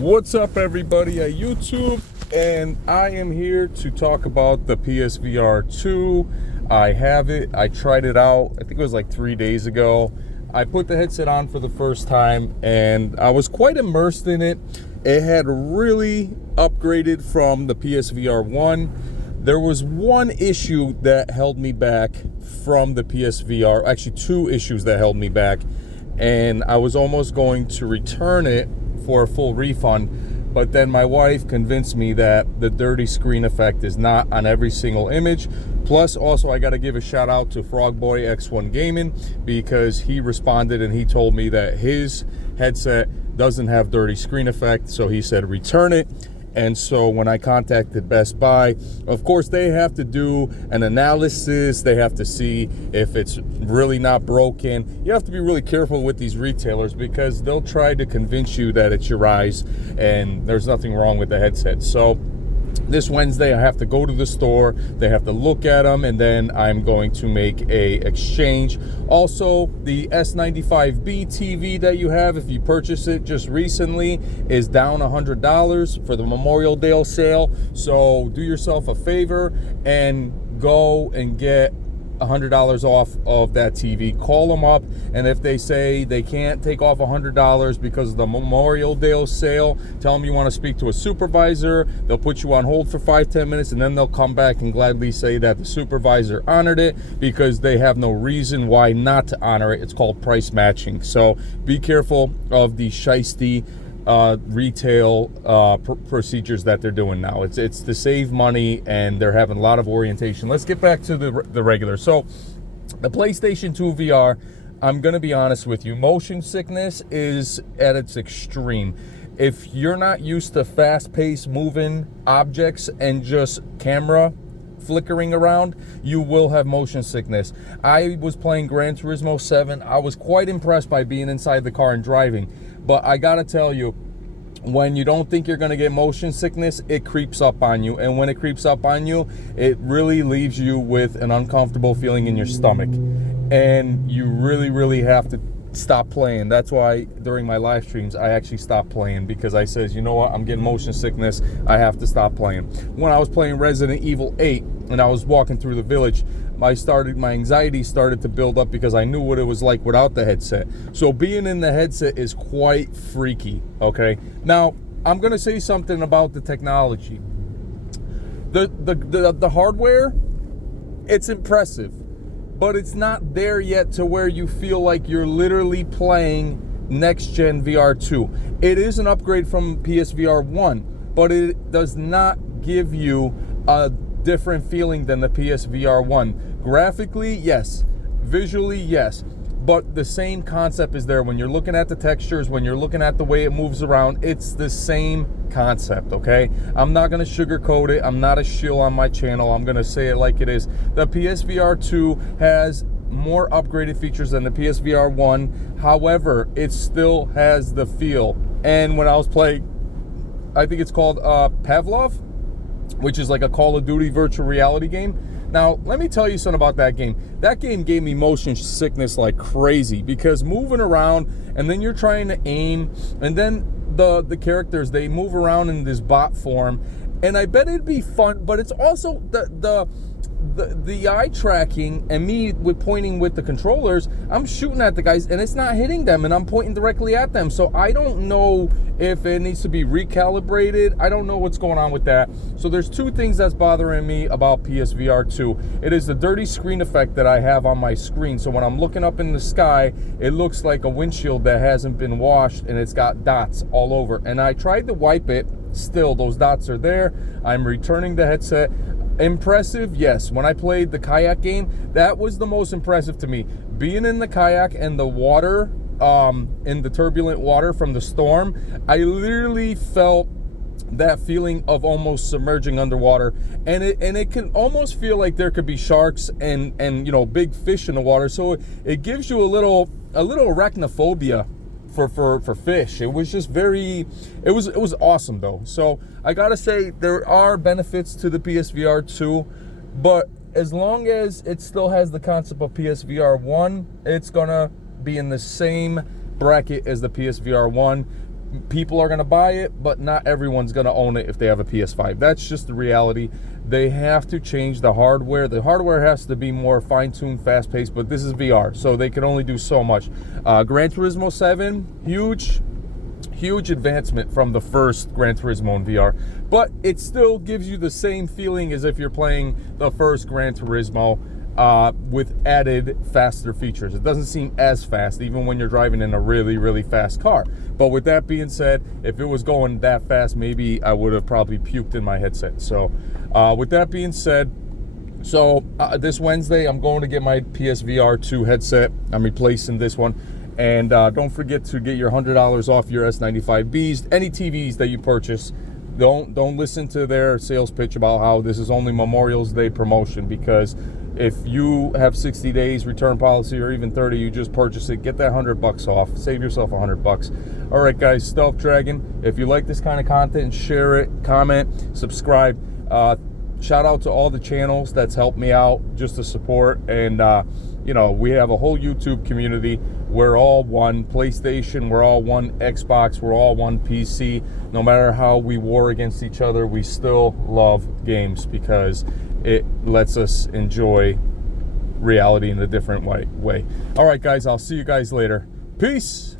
What's up, everybody at YouTube? And I am here to talk about the PSVR 2. I have it. I tried it out. I think it was like 3 days ago. I put the headset on for the first time and I was quite immersed in it. It had really upgraded from the PSVR 1. There was one issue that held me back from the PSVR, actually two issues that held me back, and I was almost going to return it for a full refund, but then my wife convinced me that the dirty screen effect is not on every single image. Plus, also, I got to give a shout out to Frogboy X1 Gaming, because he responded and he told me that his headset doesn't have dirty screen effect, so he said return it. And so when I contacted Best Buy, of course, they have to do an analysis. They have to see if it's really not broken. You have to be really careful with these retailers because they'll try to convince you that it's your eyes and there's nothing wrong with the headset. So this Wednesday, I have to go to the store. They have to look at them, and then I'm going to make a exchange. Also, the S95B TV that you have, if you purchase it just recently, is down $100 for the Memorial Day sale. So do yourself a favor and go and get $100 off of that TV. Call them up, and if they say they can't take off $100 because of the Memorial Day sale, tell them you want to speak to a supervisor. They'll put you on hold for 5-10 minutes, and then they'll come back and gladly say that the supervisor honored it, because they have no reason why not to honor it. It's called price matching. So be careful of the shiesty retail procedures that they're doing now. It's to save money, and they're having a lot of orientation. Let's get back to the regular. So the PlayStation 2 VR, I'm gonna be honest with you, motion sickness is at its extreme. If you're not used to fast-paced moving objects and just camera flickering around, you will have motion sickness. I was playing Gran Turismo 7. I was quite impressed by being inside the car and driving. But I gotta tell you, when you don't think you're gonna get motion sickness, it creeps up on you. And when it creeps up on you, it really leaves you with an uncomfortable feeling in your stomach. And you really have to stop playing. That's why during my live streams, I actually stopped playing, because I says, you know what, I'm getting motion sickness. I have to stop playing. When I was playing Resident Evil 8 and I was walking through the village, my anxiety started to build up because I knew what it was like without the headset. So being in the headset is quite freaky, okay? Now, I'm gonna say something about the technology. The hardware, it's impressive, but it's not there yet to where you feel like you're literally playing next-gen VR 2. It is an upgrade from PSVR 1, but it does not give you a different feeling than the PSVR 1. Graphically, yes. Visually, yes. But the same concept is there. When you're looking at the textures, when you're looking at the way it moves around, it's the same concept, okay? I'm not going to sugarcoat it. I'm not a shill on my channel. I'm going to say it like it is. The PSVR 2 has more upgraded features than the PSVR 1. However, it still has the feel. And when I was playing, I think it's called Pavlov, which is like a Call of Duty virtual reality game. Now, let me tell you something about that game. That game gave me motion sickness like crazy, because moving around, and then you're trying to aim, and then the characters, they move around in this bot form, and I bet it'd be fun, but it's also the eye tracking, and me with pointing with the controllers, I'm shooting at the guys and it's not hitting them, and I'm pointing directly at them. So I don't know if it needs to be recalibrated. I don't know what's going on with that. So there's two things that's bothering me about PSVR 2. It is the dirty screen effect that I have on my screen. So when I'm looking up in the sky, it looks like a windshield that hasn't been washed, and it's got dots all over. And I tried to wipe it, still those dots are there. I'm returning the headset. Impressive, yes. When I played the kayak game, that was the most impressive to me. Being in the kayak and the water, in the turbulent water from the storm, I literally felt that feeling of almost submerging underwater, and it can almost feel like there could be sharks and you know, big fish in the water. So it gives you a little arachnophobia for fish. It was just it was awesome though. So I gotta say, there are benefits to the PSVR 2, but as long as it still has the concept of PSVR 1, it's gonna be in the same bracket as the PSVR 1. People are going to buy it, but not everyone's going to own it if they have a PS5. That's just the reality. They have to change the hardware. The hardware has to be more fine-tuned, fast-paced, but this is VR, so they can only do so much. Gran Turismo 7, huge advancement from the first Gran Turismo in VR, but it still gives you the same feeling as if you're playing the first Gran Turismo, with added faster features. It doesn't seem as fast, even when you're driving in a really fast car. But with that being said, if it was going that fast, maybe I would have probably puked in my headset. So with that being said, this Wednesday I'm going to get my PSVR 2 headset. I'm replacing this one. And don't forget to get your $100 off your S95Bs. Any TVs that you purchase, don't listen to their sales pitch about how this is only Memorial's Day promotion, because if you have 60 days return policy or even 30, you just purchase it, get that $100 off, save yourself $100. All right, guys, Stealth Dragon. If you like this kind of content, share it, comment, subscribe. Shout out to all the channels that's helped me out just to support. And you know, we have a whole YouTube community. We're all one PlayStation, we're all one Xbox, we're all one PC. No matter how we war against each other, we still love games because it lets us enjoy reality in a different way. All right, guys, I'll see you guys later. Peace.